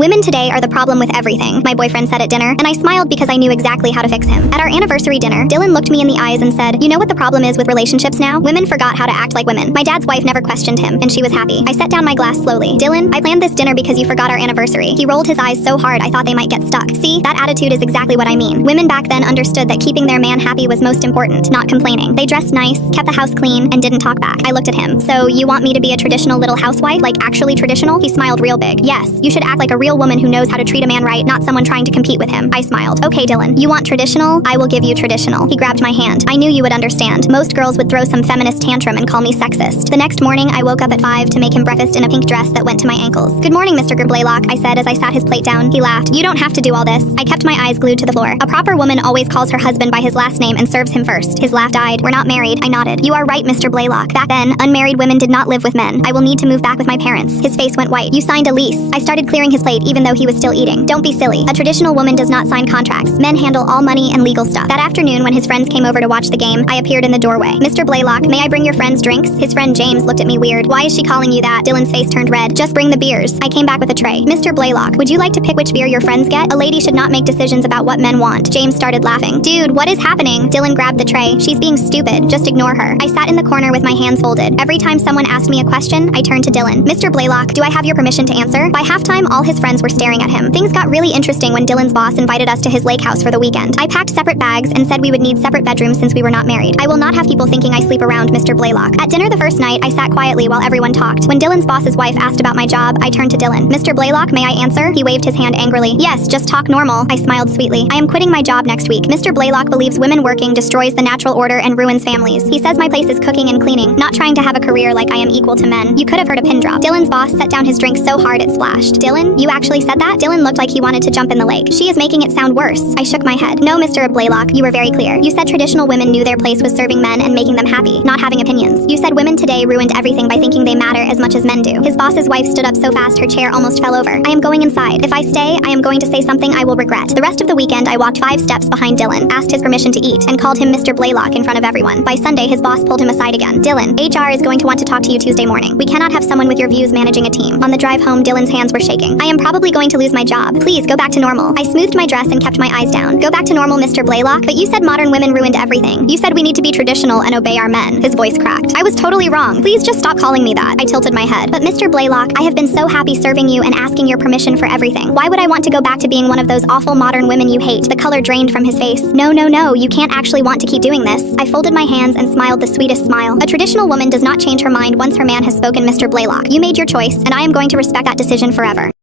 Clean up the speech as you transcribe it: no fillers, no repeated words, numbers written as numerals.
Women today are the problem with everything, my boyfriend said at dinner, and I smiled because I knew exactly how to fix him. At our anniversary dinner, Dylan looked me in the eyes and said, "You know what the problem is with relationships now? Women forgot how to act like women." My dad's wife never questioned him, and she was happy. I set down my glass slowly. "Dylan, I planned this dinner because you forgot our anniversary." He rolled his eyes so hard I thought they might get stuck. See, that attitude is exactly what I mean. Women back then understood that keeping their man happy was most important, not complaining. They dressed nice, kept the house clean, and didn't talk back. I looked at him. "So you want me to be a traditional little housewife? Like actually traditional?" He smiled real big. "Yes, you should act like a real woman who knows how to treat a man right, not someone trying to compete with him." I smiled. "Okay, Dylan, you want traditional? I will give you traditional." He grabbed my hand. "I knew you would understand. Most girls would throw some feminist tantrum and call me sexist." The next morning, I woke up at 5 to make him breakfast in a pink dress that went to my ankles. "Good morning, Mr. Blaylock," I said as I sat his plate down. He laughed. "You don't have to do all this." I kept my eyes glued to the floor. "A proper woman always calls her husband by his last name and serves him first." His laugh died. "We're not married." I nodded. "You are right, Mr. Blaylock. Back then, unmarried women did not live with men. I will need to move back with my parents." His face went white. "You signed a lease." I started clearing his plate even though he was still eating. "Don't be silly. A traditional woman does not sign contracts. Men handle all money and legal stuff." That afternoon, when his friends came over to watch the game, I appeared in the doorway. "Mr. Blaylock, may I bring your friends drinks?" His friend James looked at me weird. "Why is she calling you that?" Dylan's face turned red. "Just bring the beers." I came back with a tray. "Mr. Blaylock, would you like to pick which beer your friends get? A lady should not make decisions about what men want." James started laughing. "Dude, what is happening?" Dylan grabbed the tray. "She's being stupid. Just ignore her." I sat in the corner with my hands folded. Every time someone asked me a question, I turned to Dylan. "Mr. Blaylock, do I have your permission to answer?" By halftime, all his friends were staring at him. Things got really interesting when Dylan's boss invited us to his lake house for the weekend. I packed separate bags and said we would need separate bedrooms since we were not married. "I will not have people thinking I sleep around, Mr. Blaylock." At dinner the first night, I sat quietly while everyone talked. When Dylan's boss's wife asked about my job, I turned to Dylan. "Mr. Blaylock, may I answer?" He waved his hand angrily. "Yes, just talk normal." I smiled sweetly. "I am quitting my job next week. Mr. Blaylock believes women working destroys the natural order and ruins families. He says my place is cooking and cleaning, not trying to have a career like I am equal to men." You could have heard a pin drop. Dylan's boss set down his drink so hard it splashed. "Dylan, you actually said that?" Dylan looked like he wanted to jump in the lake. "She is making it sound worse." I shook my head. "No, Mr. Blaylock, you were very clear. You said traditional women knew their place was serving men and making them happy, not having opinions. You said women today ruined everything by thinking they matter as much as men do." His boss's wife stood up so fast her chair almost fell over. "I am going inside. If I stay, I am going to say something I will regret." The rest of the weekend, I walked 5 steps behind Dylan, asked his permission to eat, and called him Mr. Blaylock in front of everyone. By Sunday, his boss pulled him aside again. "Dylan, HR is going to want to talk to you Tuesday morning. We cannot have someone with your views managing a team." On the drive home, Dylan's hands were shaking. "I am probably going to lose my job. Please go back to normal." I smoothed my dress and kept my eyes down. "Go back to normal, Mr. Blaylock? But you said modern women ruined everything. You said we need to be traditional and obey our men." His voice cracked. "I was totally wrong. Please just stop calling me that." I tilted my head. "But Mr. Blaylock, I have been so happy serving you and asking your permission for everything. Why would I want to go back to being one of those awful modern women you hate?" The color drained from his face. "No, no, no, you can't actually want to keep doing this." I folded my hands and smiled the sweetest smile. "A traditional woman does not change her mind once her man has spoken, Mr. Blaylock. You made your choice, and I am going to respect that decision forever."